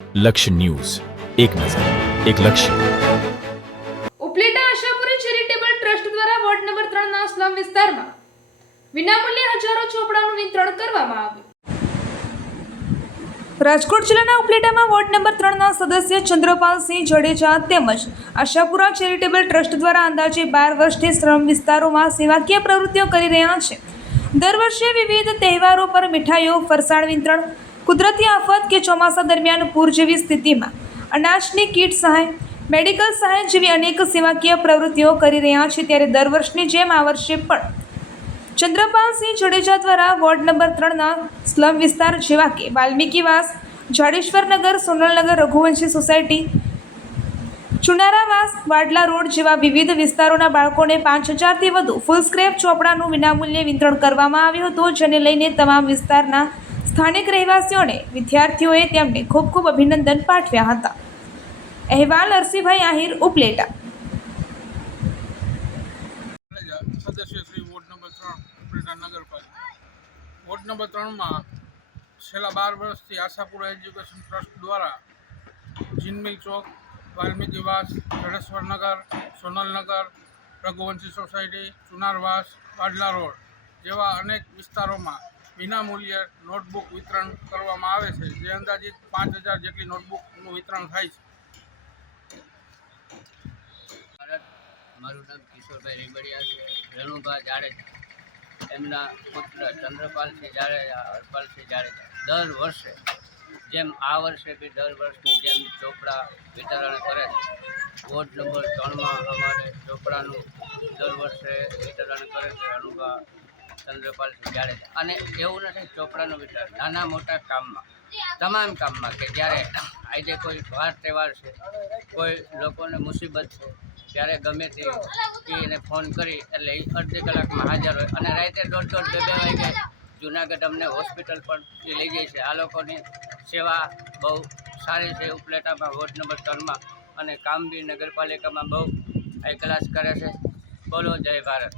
લક્ષ્ય ન્યૂઝ, એક નજર, એક લક્ષ્ય. ઉપલેટા આશાપુરી ચેરિટેબલ ટ્રસ્ટ દ્વારા વોર્ડ નંબર 3 ના સ્લમ વિસ્તારમાં વિનામૂલ્યે હજારો ચોપડાનું વિતરણ કરવામાં આવ્યું. રાજકોટ જિલ્લાના ઉપલેટામાં વોર્ડ નંબર 3 ના સદસ્ય ચંદ્રપાલસિંહ જડેજા તેમજ આશાપુરા ચેરિટેબલ ટ્રસ્ટ દ્વારા અંદાજે 12 વર્ષથી શ્રમ વિસ્તારોમાં સેવાકીય પ્રવૃત્તિઓ કરી રહ્યા છે. દર વર્ષે વિવિધ તહેવારો પર મીઠાઈઓ, ફરસાણ વિતરણ, કુદરતી આફત કે ચોમાસા દરમિયાન પૂર જેવી સ્થિતિમાં અનાજની કીટ સહાય, મેડિકલ સહાય જેવી અનેક સેવાકીય પ્રવૃત્તિઓ કરી રહ્યા છે. ત્યારે દર વર્ષની જેમ આ વર્ષે પણ ચંદ્રપાલસિંહ જડેજા દ્વારા વોર્ડ નંબર 3 ના સ્લમ વિસ્તાર જેવા કે વાલ્મીકીવાસ, જાડેશ્વરનગર, સોનલનગર, રઘુવંશી સોસાયટી, ચુનારાવાસ, વાડલા રોડ જેવા વિવિધ વિસ્તારોના બાળકોને 5000થી વધુ ફૂલ સ્ક્રેપ ચોપડાનું વિનામૂલ્યે વિતરણ કરવામાં આવ્યું હતું, જેને લઈને તમામ વિસ્તારના સ્થાનિક રહેવાસીઓને વિદ્યાર્થીઓએ તેમને ખૂબ ખૂબ અભિનંદન પાઠવ્યા હતા. અહેવાલ અરસીભાઈ આહિર, ઉપલેટા. સદસ્ય શ્રી વોર્ડ નંબર 3 ઉપલેટા નગરપાલિકા. વોર્ડ નંબર 3માં છેલ્લા 12 વર્ષથી આશાપુરા એજ્યુકેશન ટ્રસ્ટ દ્વારા જીનમિલ ચોક, વાલ્મીકીવાસ, જડેશ્વરનગર, સોનલનગર, રઘુવંશી સોસાયટી, ચુનારવાસ, વાડલા રોડ જેવા અનેક વિસ્તારોમાં વિનામૂલ્યે નોટબુક વિતરણ કરવામાં આવે છે, જે અંદાજિત 5000 જેટલી નોટબુકનું વિતરણ થાય છે. મારું નામ કિશોરભાઈ રીબડિયા છે. રેણુભા જાડેજા, એમના પુત્ર ચંદ્રપાલસિંહ જાડેજા, હરપાલસિંહ જાડેજા દર વર્ષે જેમ આ વર્ષે બી દર વર્ષની જેમ ચોપડા વિતરણ કરે છે. વોર્ડ નંબર 3માં અમારે ચોપડાનું દર વર્ષે વિતરણ કરે છે રેણુભા ચંદ્રપાલસિંહ જાડેજા. અને એવું નથી ચોપડાનું વિતરણ, નાના મોટા કામમાં, તમામ કામમાં કે જ્યારે આજે કોઈ વાર તહેવાર છે, કોઈ લોકોને મુસીબત છે, ત્યારે ગમે તે એને ફોન કરી એટલે એ અડધી કલાકમાં હાજર હોય. અને રાતે 1:30 2 વાગે જુનાગઢ અમને હોસ્પિટલ પણ લઈ જાય છે. આ લોકોની સેવા બહુ સારી છે ઉપલેટામાં વોર્ડ નંબર 3માં, અને કામ બી નગરપાલિકામાં બહુ હાઈ ક્લાસ કરે છે. બોલો જય ભારત.